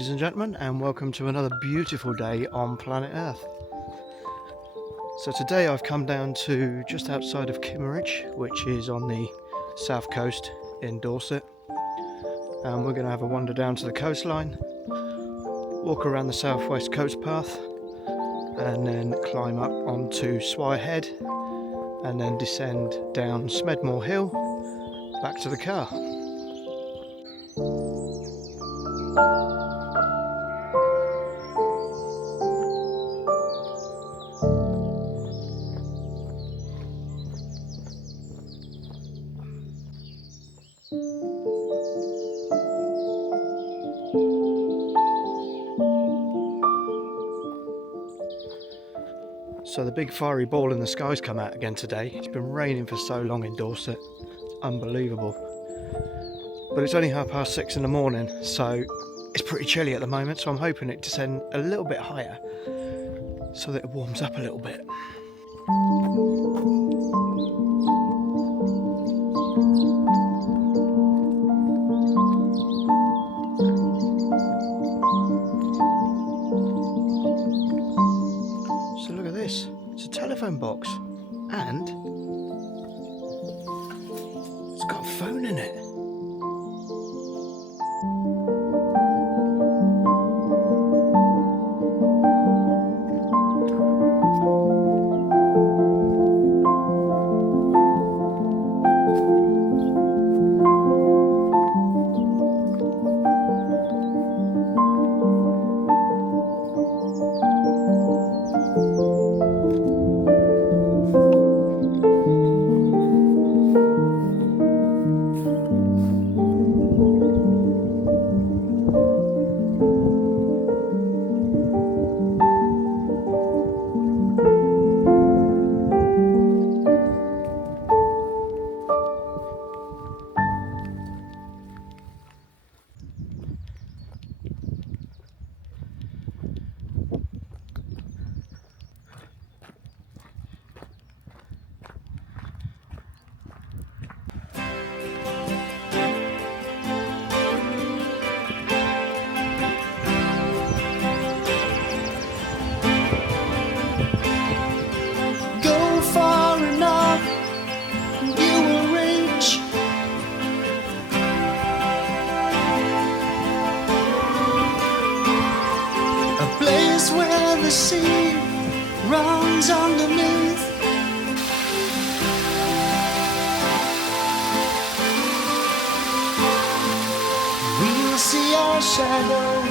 ladies and gentlemen, and welcome to another beautiful day on planet Earth. So today I've come down to just outside of Kimmeridge, which is on the south coast in Dorset, and we're going to have a wander down to the coastline, walk around the southwest coast path, and then climb up onto Swyre Head, and then descend down Smedmore Hill back to the car. So the big fiery ball in the sky's come out again today. It's been raining for so long in Dorset. It's unbelievable. But it's only 6:30 in the morning, so it's pretty chilly at the moment, so I'm hoping it descend a little bit higher so that it warms up a little bit. So look at this, it's a telephone box and it's got a phone in it. Where the sea runs underneath, we'll see our shadow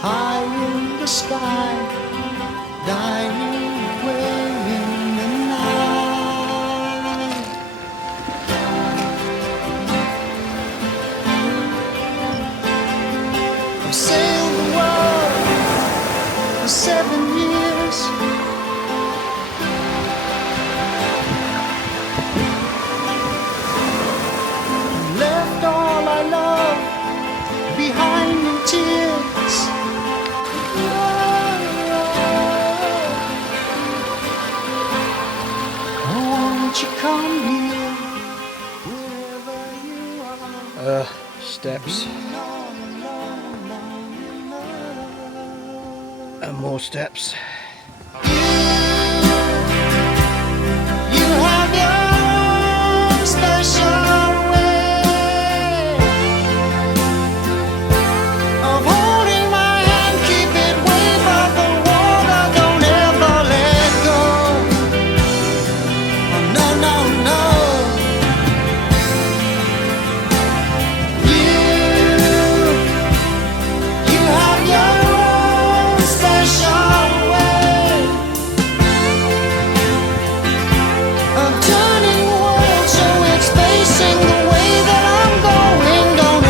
high in the sky, dying away in the night. I've sailed the world 7 years, left all I love behind in tears. Oh, won't you come here, wherever you are? Steps. And more steps. You have your special way of holding my hand, keep it way above the water, don't ever let go. Oh, no, no, no. You have your special way of turning the world so it's facing the way that I'm going. Don't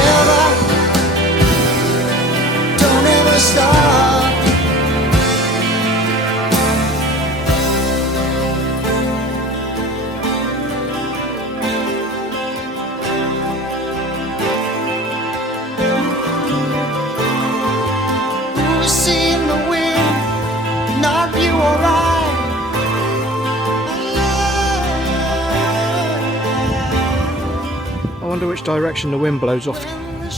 ever stop. You see in the wind, not you or I. I wonder which direction the wind blows off the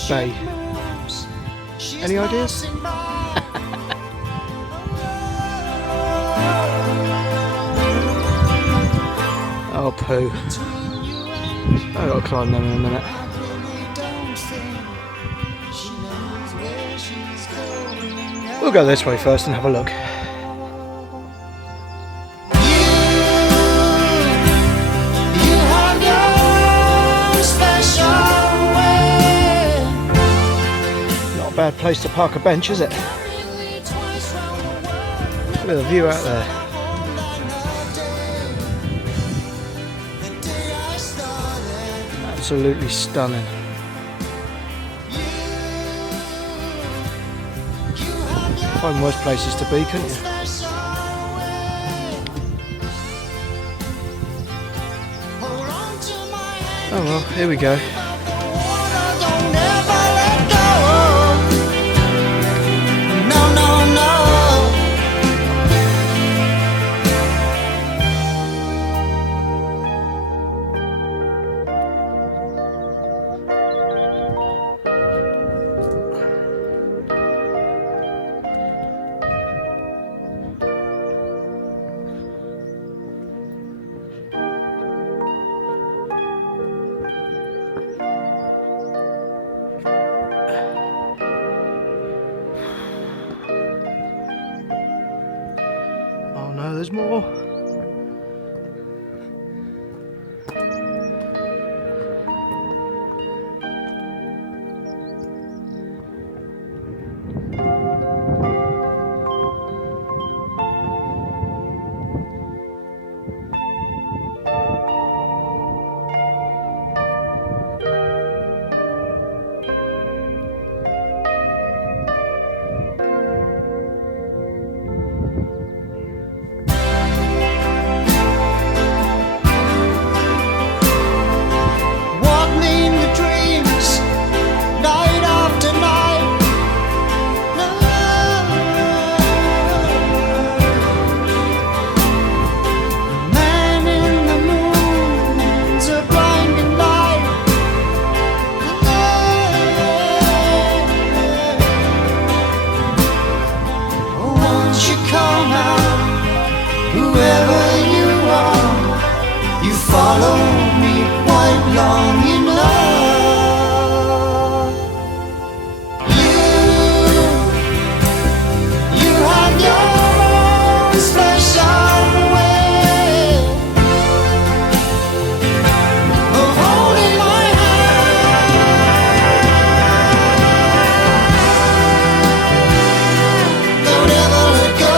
bay. She Any ideas? Oh, poo. I've got to climb them in a minute. We'll go this way first and have a look. Not a bad place to park a bench, is it? Look at the view out there. Absolutely stunning. Find worse places to be, couldn't you? Oh well, here we go. Oh no, there's more. Follow me quite long enough. You have your own special way of holding my hand. Don't ever let go.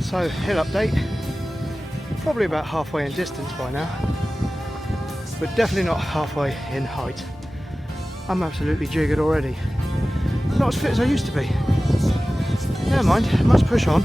So, hill update. Probably about halfway in distance by now, but definitely not halfway in height. I'm absolutely jiggered already. Not as fit as I used to be. Never mind, I must push on.